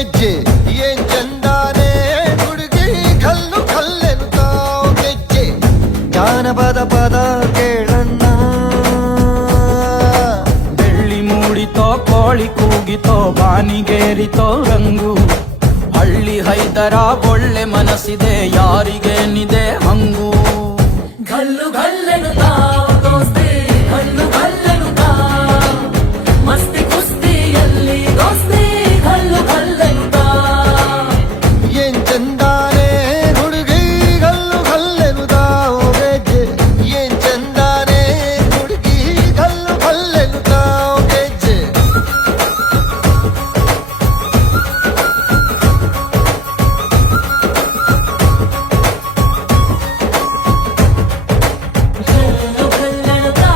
ಗೆಜ್ಜೆ ಏನ್ ಚಂದಾನೆ ಹುಡುಗಿ ಕಲ್ಲು ಕಲ್ಲೆನುತ್ತಾವ್ ಗೆಜ್ಜೆ ಜಾನಪದ ಪದ ಕೇಳಣ್ಣ ಬೆಳ್ಳಿ ಮೂಡಿತೋ ಕೋಳಿ ಕೂಗಿತೋ ಬಾನಿಗೇರಿತೋ ರಂಗು ಹಳ್ಳಿ ಹೈದರ ಒಳ್ಳೆ ಮನಸ್ಸಿದೆ ಯಾರಿಗೇನಿದೆ ಹಂಗು ಗಲ್ಲು ಗಲ್ಲೆನುತ್ತಾ ದೋಸ್ತಿ ಗಲ್ಲು ಗಲ್ಲೆನುತ್ತಾ ಮಸ್ತಿ ಕುಸ್ತಿಯಲ್ಲಿ ದೋಸ್ತಿ ಗಲ್ಲು ಗಲ್ಲೆನುತ್ತಾ ಏನ್ ಚಂದಾನೆ ಹುಡುಗಿ ಕಲ್ಲು ಕಲ್ಲೆನುತ್ತಾವ್ ಗೆಜ್ಜೆ ಏನ್ ಚಂದಾನೆ ಹುಡುಗಿ ಕಲ್ಲು ಕಲ್ಲೆನುತ್ತಾವ್ ಗೆಜ್ಜೆ ಗಲ್ಲು ಗಲ್ಲೆನುತ್ತಾ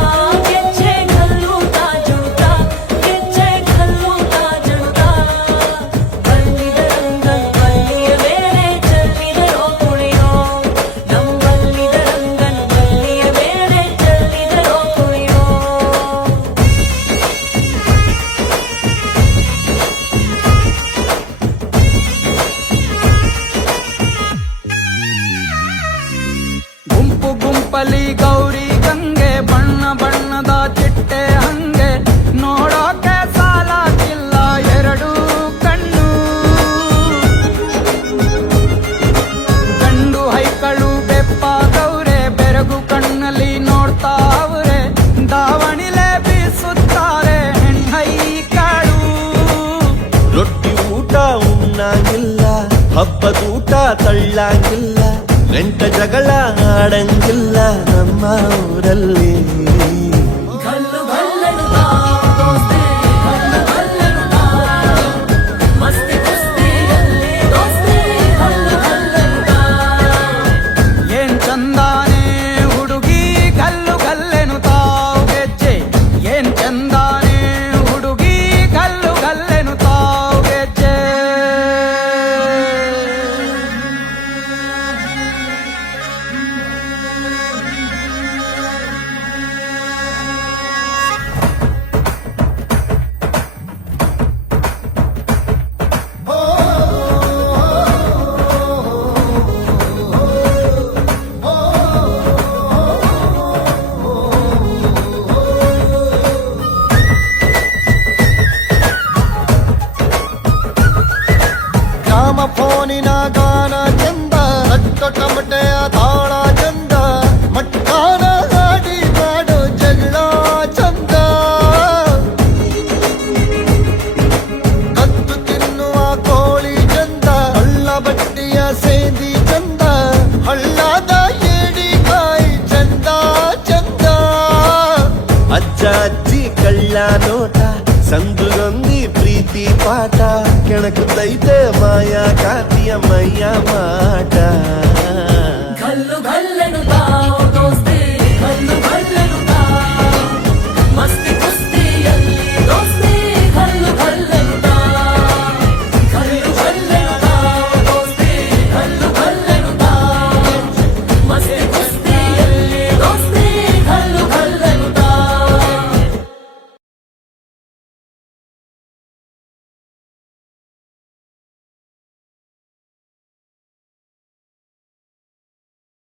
ಗೆಜ್ಜೆ ಗಲ್ಲು ತಾಜುತ್ತಾ ಗೆಜ್ಜೆ ಗಲ್ಲು ತಾಜುತ್ತಾ ಬಲ್ಲಿದ ರಂಗನ್ ಬಲ್ಲಿಯ ಬೇರೆ ಚೆಲ್ಲಿದರೋ ಕುಣಿಯೋ ನಮ್ಮಲ್ಲಿದ ರಂಗನ್ ಬಲ್ಲಿಯ ಬೇರೆ ಚೆಲ್ಲಿದರೋ ಕುಣಿಯೋ ಗುಂಪು ಗುಂಪಲಿ ಗೌರಿ ಗಂಗೆ ಬಣ್ಣ ಬಣ್ಣದ ಚಿಟ್ಟೆ ಹಂಗೆ ನೋಡೋಕೆ ಸಾಲಾಗಿಲ್ಲ ಎರಡು ಕಣ್ಣು ಗಂಡು ಹೈಕಳು ಬೆಪ್ಪಾಗವ್ರೆ ಬೆರಗು ಕಣ್ಣಲ್ಲಿ ನೋಡ್ತಾವ್ರೆ ದಾವಣಿಲೆ ಬೀಸುತ್ತಾರೆ ಹೆಣ್ಣೈಕಳು ರೊಟ್ಟಿ ಊಟ ಉಣ್ಣಂಗಿಲ್ಲ ಹಬ್ಬದೂಟ ತಳ್ಳಂಗಿಲ್ಲ ನೆಂಟ ಜಗಳ ಆಡಂಗಿಲ್ಲ ನಮ್ಮ ಊರಲ್ಲಿ ಗಲ್ಲು ಗಲ್ಲೆನುತ್ತಾ ದೋಸ್ತಿ ಗಲ್ಲು ಗಲ್ಲೆನುತ್ತಾ ಮಸ್ತಿ ಕುಸ್ತಿಯಲ್ಲಿ ದೋಸ್ತಿ ಗಲ್ಲು ಗಲ್ಲೆನುತ್ತಾ ಏನ್ ಚಂದಾನೆ ಹುಡುಗಿ ಕಲ್ಲು ಕಲ್ಲೆನು ತಾವು ಗೆಜ್ಜೆ ಏನ್ ಚಂದಾನೆ ಹುಡುಗಿ ಕಲ್ಲು ಕಲ್ಲೆನು ತಾವು ಗೆಜ್ಜೆ ಗ್ರಾಮ ಫೋನಿನ ಗಾನ ಚಂದ ಹತ್ತು ಟಮಟೆಯ ತಾಳ ಚಂದ ಮಟ್ಟಾನ ಗಾಡಿ ಮಾಡೋ ಜಗಳ ಚಂದ ಕತ್ತು ತಿನ್ನುವ ಕೋಳಿ ಚಂದ ಹಳ್ಳ ಬಟ್ಟಿಯ ಸೇದಿ ಚಂದ ಹಳ್ಳದ ಏಡಿಕಾಯಿ ಚಂದ ಚಂದ ಅಜ್ಜ ಅಜ್ಜಿ ಕಳ್ಳ ನೋಟ ಸಂದುಗೊಂದಿ ಪ್ರೀತಿ ಪಾಠ ಕೆಣಕುತ್ತೈತೆ ಮಾಯಾ ಕಾತಿಯ ಮೈಯ ಮಾಟ